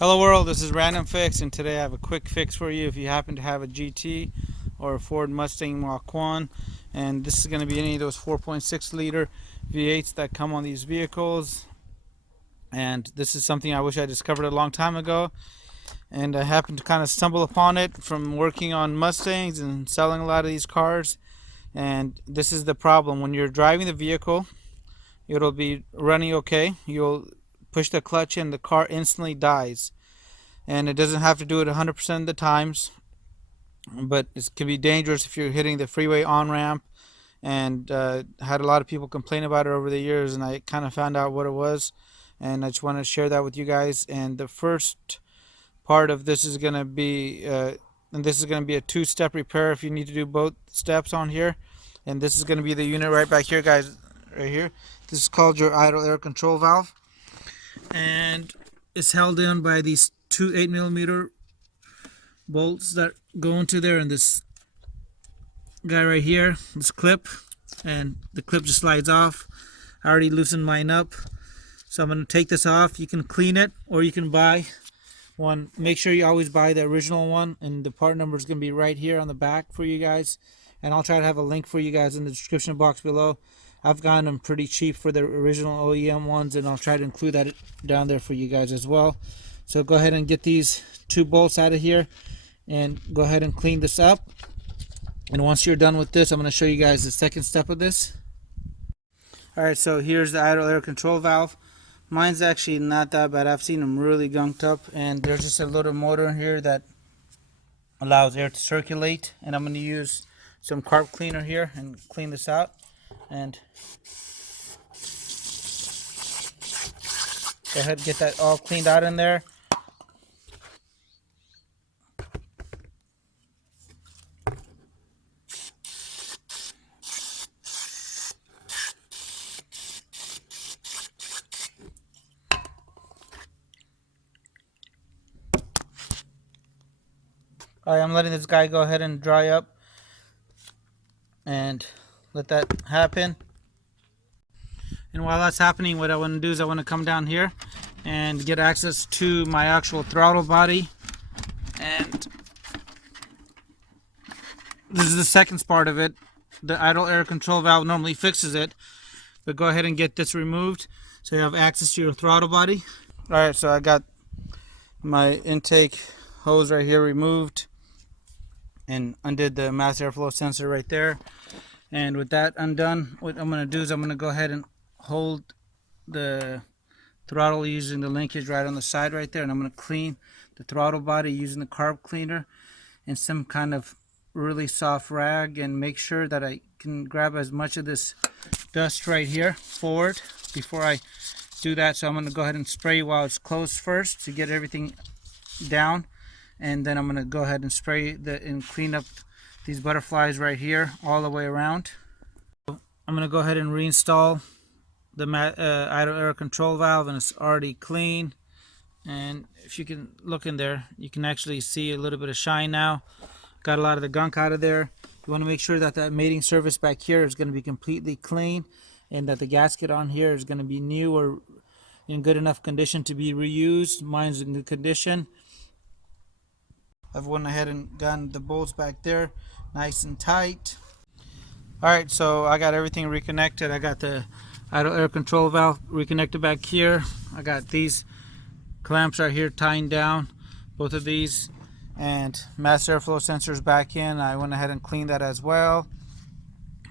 Hello world, this is Random Fix, and today I have a quick fix for you if you happen to have a GT or a Ford Mustang Mach1. And this is going to be any of those 4.6 liter V8s that come on these vehicles. And this is something I wish I discovered a long time ago, and I happened to kind of stumble upon it from working on Mustangs and selling a lot of these cars. And this is the problem: when you're driving the vehicle, it'll be running okay, you'll push the clutch and the car instantly dies. And it doesn't have to do it 100% of the times, but it can be dangerous if you're hitting the freeway on ramp. And had a lot of people complain about it over the years, and I kind of found out what it was, and I just want to share that with you guys. And the first part of this is going to be a two-step repair if you need to do both steps on here. And this is going to be the unit right back here, guys, right here. This is called your idle air control valve, and it's held in by these two 8mm bolts that go into there, and this guy right here, this clip, and the clip just slides off. I already loosened mine up, so I'm going to take this off. You can clean it or you can buy one. Make sure you always buy the original one, and the part number is going to be right here on the back for you guys, and I'll try to have a link for you guys in the description box below. I've gotten them pretty cheap for the original OEM ones, and I'll try to include that down there for you guys as well. So go ahead and get these two bolts out of here and go ahead and clean this up. And once you're done with this, I'm going to show you guys the second step of this. Alright, so here's the idle air control valve. Mine's actually not that bad. I've seen them really gunked up, and there's just a little motor in here that allows air to circulate. And I'm going to use some carb cleaner here and clean this out. And go ahead and get that all cleaned out in there. Alright, I'm letting this guy go ahead and dry up, and let that happen. And while that's happening, what I want to do is I want to come down here and get access to my actual throttle body. And this is the second part of it. The idle air control valve normally fixes it, but go ahead and get this removed so you have access to your throttle body. Alright, so I got my intake hose right here removed and undid the mass airflow sensor right there. And with that undone, what I'm going to do is I'm going to go ahead and hold the throttle using the linkage right on the side right there, and I'm going to clean the throttle body using the carb cleaner and some kind of really soft rag, and make sure that I can grab as much of this dust right here forward before I do that. So I'm going to go ahead and spray while it's closed first to get everything down, and then I'm going to go ahead and spray and clean up these butterflies right here all the way around. I'm going to go ahead and reinstall the idle air control valve, and it's already clean. And if you can look in there, you can actually see a little bit of shine now. Got a lot of the gunk out of there. You want to make sure that that mating surface back here is going to be completely clean, and that the gasket on here is going to be new or in good enough condition to be reused. Mine's in good condition. I've went ahead and gotten the bolts back there nice and tight. Alright, so I got everything reconnected. I got the idle air control valve reconnected back here. I got these clamps right here tying down, both of these, and mass airflow sensors back in. I went ahead and cleaned that as well.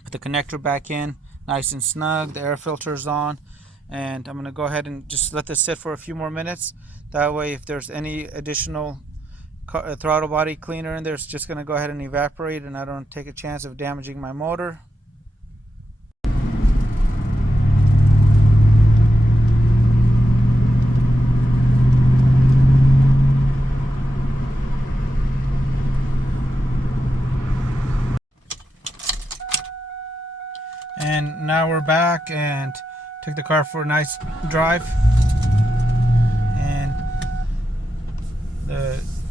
Put the connector back in nice and snug. The air filter's on, and I'm going to go ahead and just let this sit for a few more minutes. That way, if there's any additional throttle body cleaner in there, it's just going to go ahead and evaporate, and I don't take a chance of damaging my motor. And now we're back and took the car for a nice drive, and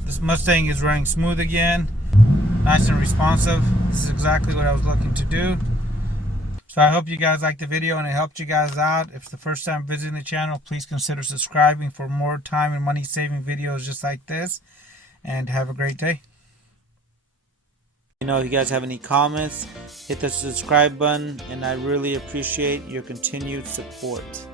this Mustang is running smooth again, nice and responsive. This is exactly what I was looking to do. So I hope you guys liked the video and it helped you guys out. If it's the first time visiting the channel, please consider subscribing for more time and money saving videos just like this. And have a great day. If you guys have any comments, hit the subscribe button, and I really appreciate your continued support.